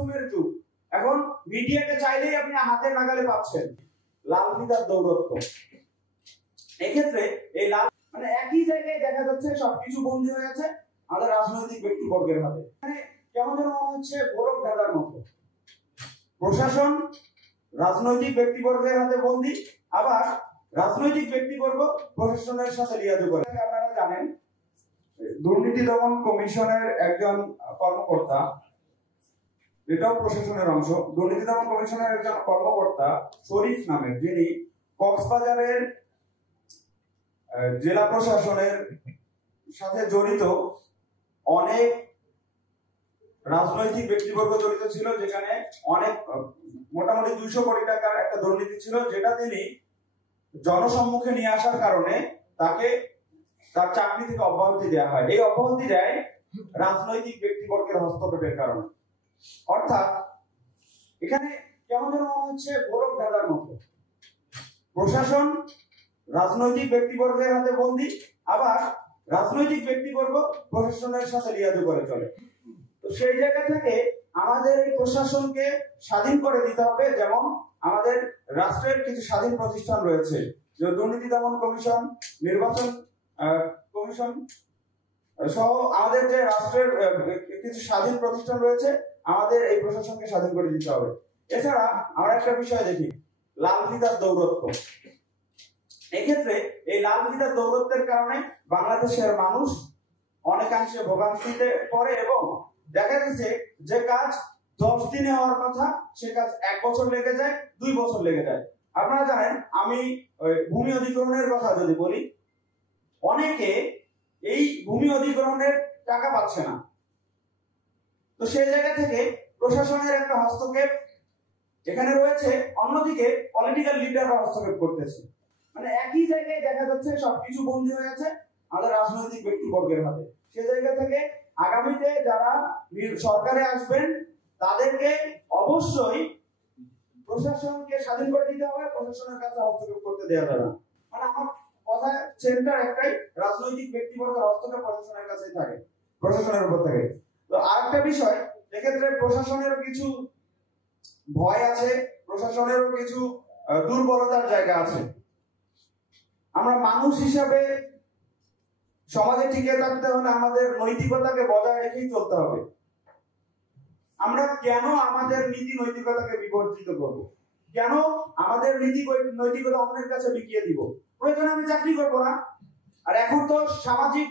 গণমাধ্যমের যুগ। এখন মিডিয়াকে চাইলেই আপনি হাতের নাগালে পাচ্ছেন। লাল ফিতার দৌরত্ব, এক্ষেত্রে এই লাল মানে একই জায়গায় দেখা যাচ্ছে সবকিছু বন্দী হয়ে গেছে আমাদের রাজনৈতিক ব্যক্তিবর্গের হাতে। মানে কেমন যেন মনে হচ্ছে গোরখ ধাঁধার মতো। প্রশাসন রাজনৈতিক ব্যক্তিবর্গের হাতে বন্দী, আবার রাজনৈতিক ব্যক্তিবর্গ প্রশাসনের সাথে লিয়াজু করে। আপনারা জানেন দুর্নীতি দমন কমিশনের একজন কর্মকর্তা, এটাও প্রশাসনের অংশ, দুর্নীতি দমন কমিশনের একজন কর্মকর্তা শরীফ নামের, যিনি কক্সবাজারের জেলা প্রশাসনের সাথে জড়িত অনেক রাজনৈতিক ব্যক্তিবর্গ জড়িত ছিল, যেখানে অনেক মোটামুটি 200 কোটি টাকার একটা দুর্নীতি ছিল, যেটা তিনি জনসম্মুখে নিয়ে আসার কারণে তাকে তার চাকরি থেকে অব্যাহতি দেওয়া হয়। এই অব্যাহতি দেয় রাজনৈতিক ব্যক্তিবর্গের হস্তক্ষেপের কারণে। অর্থাৎ এখানে কেমন যেন মনে হচ্ছে গোরখ ধাঁধার মতো। প্রশাসন রাজনৈতিক ব্যক্তিবর্গের হাতে বন্দী, আবার রাজনৈতিক ব্যক্তিবর্গ প্রশাসনের সাথে লিয়াজু করে চলে। তো সেই জায়গা থেকে আমাদের এই প্রশাসনকে স্বাধীন করে দিতে হবে। যেমন আমাদের রাষ্ট্রের কিছু স্বাধীন প্রতিষ্ঠান রয়েছে, যে দুর্নীতি দমন কমিশন, নির্বাচন কমিশন সহ আমাদের যে রাষ্ট্রের কিছু স্বাধীন প্রতিষ্ঠান রয়েছে, আমাদের এই প্রশাসনকে স্বাধীন করে দিতে হবে। এছাড়া আমরা একটা বিষয় দেখি, লাল ফিতার দৌরত্ব। এক্ষেত্রে এই লাল ফিতার দৌরত্বের কারণে বাংলাদেশের মানুষ অনেকাংশে ভোগান্তিতে পড়ে, এবং দেখা যাচ্ছে যে কাজ 10 দিনে হওয়ার কথা সে কাজ 1 বছর লেগে যায়, 2 বছর লেগে যায়। আপনারা জানেন, আমি ভূমি অধিগ্রহণের কথা যদি বলি, অনেকে এই ভূমি অধিগ্রহণের টাকা পাচ্ছে না। তো সেই জায়গা থেকে প্রশাসনের একটা হস্তক্ষেপ এখানে রয়েছে, অন্যদিকে পলিটিক্যাল লিডাররা হস্তক্ষেপ করতেছে। মানে একই জায়গায় দেখা যাচ্ছে সবকিছু বন্দী হয়ে গেছে আমাদের রাজনৈতিক ব্যক্তিবর্গের হাতে। সেই জায়গা থেকে আগামীতে যারা সরকারে আসবেন তাদেরকে অবশ্যই প্রশাসনকে স্বাধীন করে দিতে হবে, প্রশাসনের কাছে হস্তক্ষেপ করতে দেওয়া যাবে না। মানে আমার কথা সেন্টার একটাই, রাজনৈতিক ব্যক্তিবর্গের হস্তক্ষেপ প্রশাসনের কাছেই থাকে, প্রশাসনের উপর থাকে। তো আরেকটা বিষয়, এক্ষেত্রে প্রশাসনেরও কিছু ভয় আছে, প্রশাসনেরও কিছু দুর্বলতার জায়গা আছে। আমরা মানুষ হিসাবে সমাজে টিকে থাকতে হলে আমাদের নৈতিকতাকে বজায় রেখেই চলতে হবে। আমরা কেন আমাদের নীতি নৈতিকতাকে বিবর্জিত করব? কেন আমাদের নীতি নৈতিকতা অন্যের কাছে বিকিয়ে দিব? প্রয়োজনে আমি চাকরি করব না। আর এখন তো সামাজিক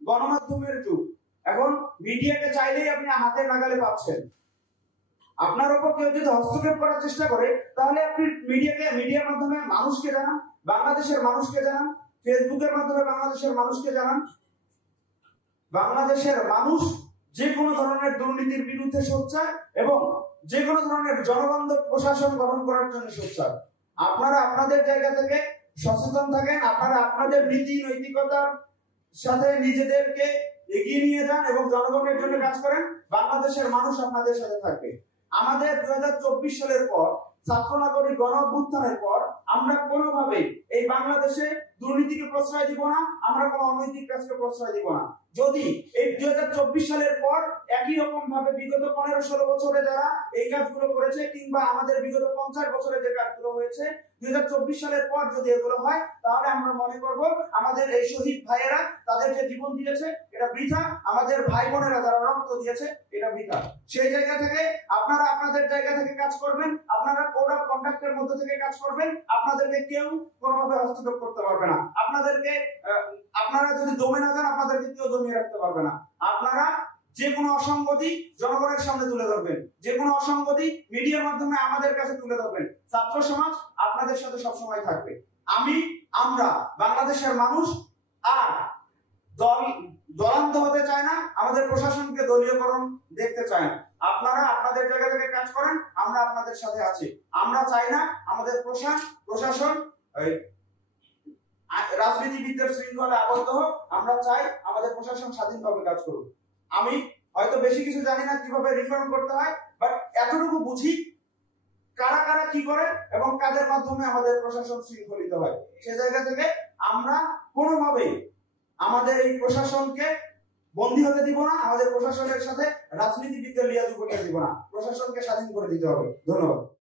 গণমাধ্যমের যুগ। এখন মিডিয়াকে চাইলেই আপনি হাতের নাগালে পাচ্ছেন। আপনার উপর কেউ যদি হস্তক্ষেপ করার চেষ্টা করে, তাহলে আপনি মিডিয়ার মাধ্যমে মানুষকে জানান, বাংলাদেশের মানুষকে জানান, ফেসবুকের মাধ্যমে বাংলাদেশের মানুষকে জানান। বাংলাদেশের মানুষ যে কোনো ধরনের দুর্নীতির বিরুদ্ধে সোচ্চার এবং যে কোনো ধরনের জনবান্ধব প্রশাসন গঠন করার জন্য সোচ্চার। আপনারা আপনাদের জায়গা থেকে সচেতন থাকেন, আপনারা আপনাদের নীতি নৈতিকতার সাথে নিজেদেরকে এগিয়ে নিয়ে যান এবং জনগণের জন্য কাজ করেন। বাংলাদেশের মানুষ আপনাদের সাথে থাকবে। আমাদের 2024 সালের পর, ছাত্র নাগরিক গণ অভ্যুত্থানের পর, আমরা কোনোভাবে এই বাংলাদেশে দুর্নীতিকে প্রশ্রয় দিব না, আমরা কোনো অনৈতিক কাজকে প্রশ্রয় দিব না। যদি এই 2024 সালের পর একই রকম ভাবে বিগত 15-16 বছরে যারা এই কাজগুলো করেছে, কিংবা আমাদের বিগত 50 বছরে যে কাজগুলো হয়েছে, 2024 সালের পর যদি এগুলো হয়, তাহলে আমরা মনে করব আমাদের এই শহীদ ভাইয়েরা তাদের যে জীবন দিয়েছে এটা বৃথা, আমাদের ভাই বোনেরা যারা রক্ত দিয়েছে এটা বৃথা। সেই জায়গা থেকে আপনারা আপনাদের জায়গা থেকে কাজ করবেন, আপনারা কোড অফ কন্ডাক্টের মধ্যে থেকে কাজ করবেন। আপনাদেরকে কেউ কোনোভাবে হস্তক্ষেপ করতে পারবে না। আপনারা যদি দমে না যান, আপনাদেরকে কেউ দমিয়ে রাখতে পারবে না। আপনারা যে কোনো অসঙ্গতি জনগণের সামনে তুলে ধরবেন, যে কোনো অসঙ্গতি মিডিয়ার মাধ্যমে আমাদের কাছে তুলে ধরবেন। ছাত্র সমাজ আপনাদের সাথে সবসময় থাকবে। আমরা বাংলাদেশের মানুষ আর দলান্ত হতে চায় না, আমাদের প্রশাসনকে দলীয়করণ দেখতে চায় না। আপনারা আপনাদের জায়গা থেকে কাজ করেন, আমরা আপনাদের সাথে আছি। আমরা চাই না আমাদের প্রশাসন রাজনীতিবিদদের শৃঙ্খলে আবদ্ধ হোক। আমরা চাই আমাদের প্রশাসন স্বাধীনভাবে কাজ করুক। আমি হয়তো বেশি কিছু জানি না কিভাবে রিফর্ম করতে হয়, বাট এতটুকু বুঝি কারা কারা কি করে এবং কাদের মাধ্যমে আমাদের প্রশাসন শৃঙ্খলিত হয়। সে জায়গা থেকে আমরা কোনোভাবেই আমাদের এই প্রশাসনকে বন্দী হতে দিব না, আমাদের প্রশাসনের সাথে রাজনীতিবিদদের লিয়াজু করতে দিব না, প্রশাসনকে স্বাধীন করে দিতে হবে। ধন্যবাদ।